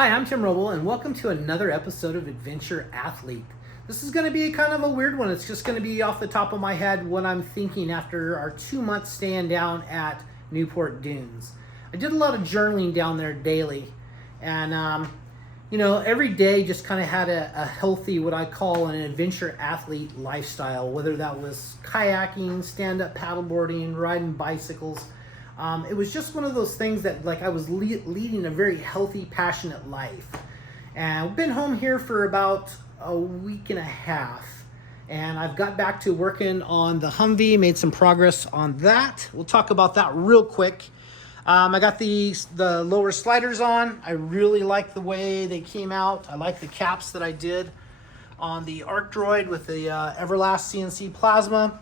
Hi, I'm Tim Roble, and welcome to another episode of Adventure Athlete. This is going to be kind of a weird one. It's just going to be off the top of my head what I'm thinking after our 2-month stand down at Newport Dunes. I did a lot of journaling down there daily, and every day just kind of had a healthy, what I call an adventure athlete lifestyle, whether that was kayaking, stand-up paddleboarding, riding bicycles. It was just one of those things that I was leading a very healthy, passionate life. And I've been home here for about a week and a half. And I've got back to working on the Humvee, made some progress on that. We'll talk about that real quick. I got the lower sliders on. I really like the way they came out. I like the caps that I did on the Arc Droid with the Everlast CNC plasma.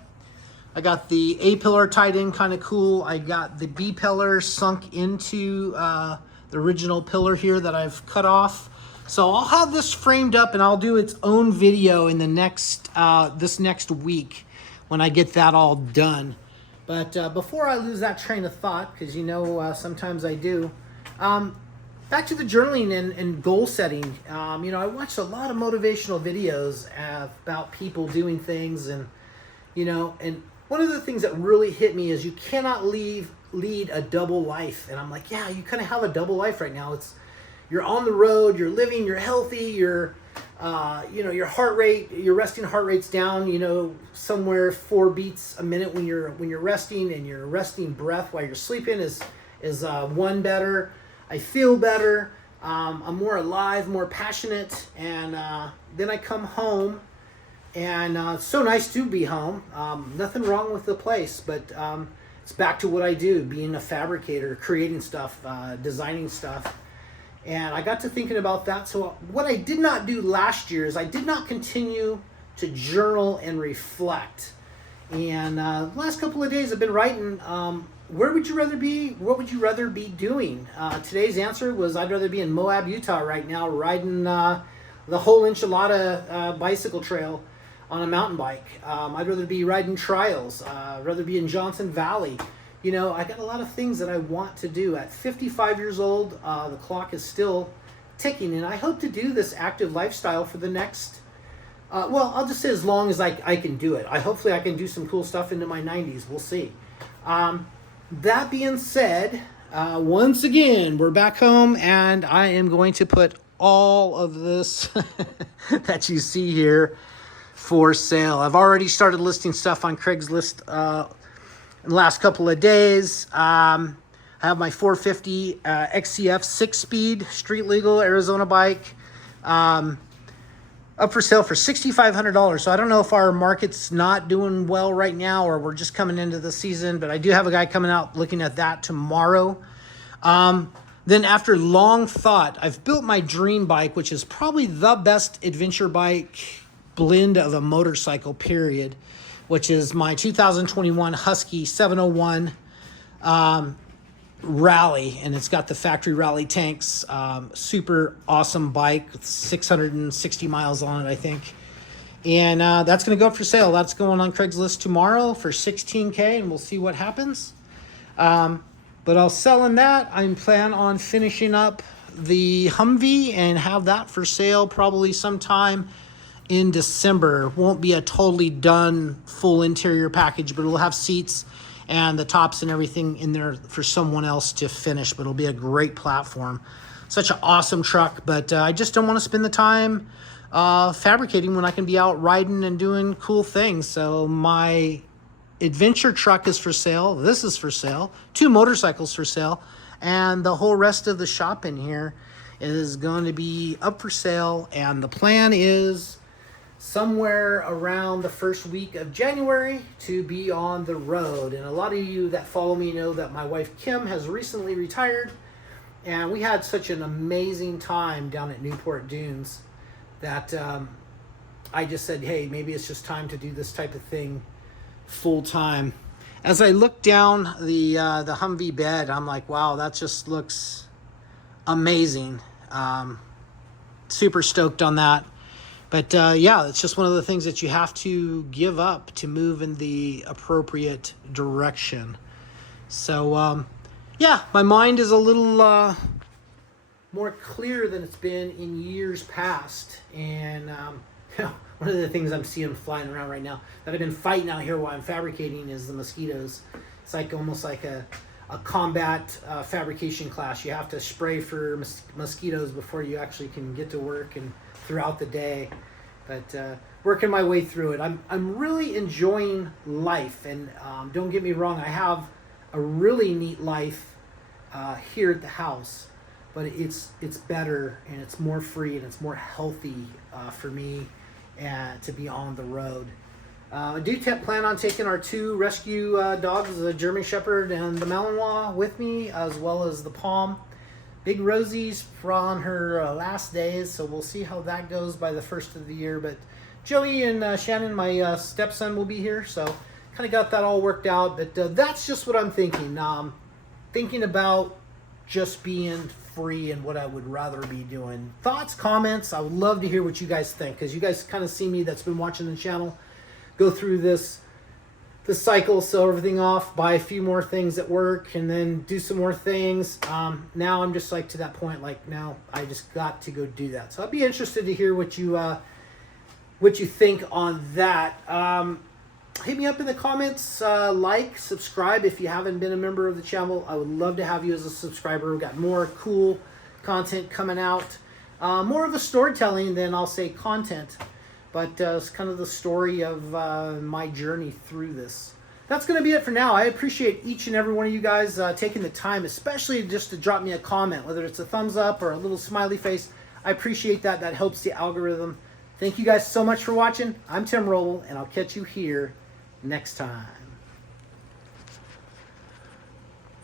I got the A-pillar tied in, kind of cool. I got the B-pillar sunk into the original pillar here that I've cut off. So I'll have this framed up and I'll do its own video in the this next week when I get that all done. But before I lose that train of thought, because sometimes I do, back to the journaling and goal setting. I watched a lot of motivational videos about people doing things, and one of the things that really hit me is you cannot lead a double life. And I'm like, yeah, you kind of have a double life right now. You're on the road, you're living, you're healthy, your heart rate, your resting heart rate's down, somewhere 4 beats a minute when you're resting, and your resting breath while you're sleeping is 1 better. I feel better. I'm more alive, more passionate, and then I come home. And it's so nice to be home. Nothing wrong with the place, but it's back to what I do, being a fabricator, creating stuff, designing stuff. And I got to thinking about that. So what I did not do last year is I did not continue to journal and reflect. And the last couple of days I've been writing, where would you rather be? What would you rather be doing? Today's answer was I'd rather be in Moab, Utah right now, riding the whole enchilada bicycle trail on a mountain bike. I'd rather be riding trials. I'd rather be in Johnson Valley. I got a lot of things that I want to do. At 55 years old, the clock is still ticking, and I hope to do this active lifestyle for the next, I'll just say as long as I can do it. Hopefully I can do some cool stuff into my 90s. We'll see. That being said, once again, we're back home, and I am going to put all of this that you see here for sale. I've already started listing stuff on Craigslist in the last couple of days. I have my 450 XCF 6-speed street legal Arizona bike up for sale for $6,500. So I don't know if our market's not doing well right now or we're just coming into the season, but I do have a guy coming out looking at that tomorrow. Then after long thought, I've built my dream bike, which is probably the best adventure bike blend of a motorcycle, period, which is my 2021 Husky 701 Rally, and it's got the factory rally tanks. Super awesome bike with 660 miles on it, I think. And that's going to go up for sale. That's going on Craigslist tomorrow for $16K, and we'll see what happens. But I'll sell in that. I plan on finishing up the Humvee and have that for sale probably sometime in December. Won't be a totally done full interior package, but it'll have seats and the tops and everything in there for someone else to finish, but it'll be a great platform. Such an awesome truck, but I just don't want to spend the time fabricating when I can be out riding and doing cool things. So my adventure truck is for sale. This is for sale. 2 motorcycles for sale, and the whole rest of the shop in here is going to be up for sale. And the plan is somewhere around the first week of January to be on the road. And a lot of you that follow me know that my wife Kim has recently retired, and we had such an amazing time down at Newport Dunes that I just said, hey, maybe it's just time to do this type of thing full time. As I look down the Humvee bed, I'm like, wow, that just looks amazing. Super stoked on that. But yeah, it's just one of the things that you have to give up to move in the appropriate direction. So yeah, my mind is a little more clear than it's been in years past. And one of the things I'm seeing flying around right now that I've been fighting out here while I'm fabricating is the mosquitoes. It's like almost like a combat fabrication class. You have to spray for mosquitoes before you actually can get to work and throughout the day. But working my way through it, I'm really enjoying life. And don't get me wrong, I have a really neat life here at the house, but it's better and it's more free and it's more healthy for me to be on the road. I do plan on taking our 2 rescue dogs, the German Shepherd and the Malinois, with me, as well as the Palm. Big Rosie's on her last days, so we'll see how that goes by the first of the year. But Joey and Shannon, my stepson, will be here, so kind of got that all worked out. But that's just what I'm thinking. Thinking about just being free and what I would rather be doing. Thoughts, comments, I would love to hear what you guys think, because you guys kind of see me that's been watching the channel go through this cycle, sell everything off, buy a few more things at work, and then do some more things. Now I'm just like to that point, like now I just got to go do that. So I'd be interested to hear what you think on that. Hit me up in the comments, like, subscribe if you haven't been a member of the channel. I would love to have you as a subscriber. We've got more cool content coming out. More of the storytelling than I'll say content. But it's kind of the story of my journey through this. That's going to be it for now. I appreciate each and every one of you guys taking the time, especially just to drop me a comment, whether it's a thumbs up or a little smiley face. I appreciate that. That helps the algorithm. Thank you guys so much for watching. I'm Tim Roble, and I'll catch you here next time.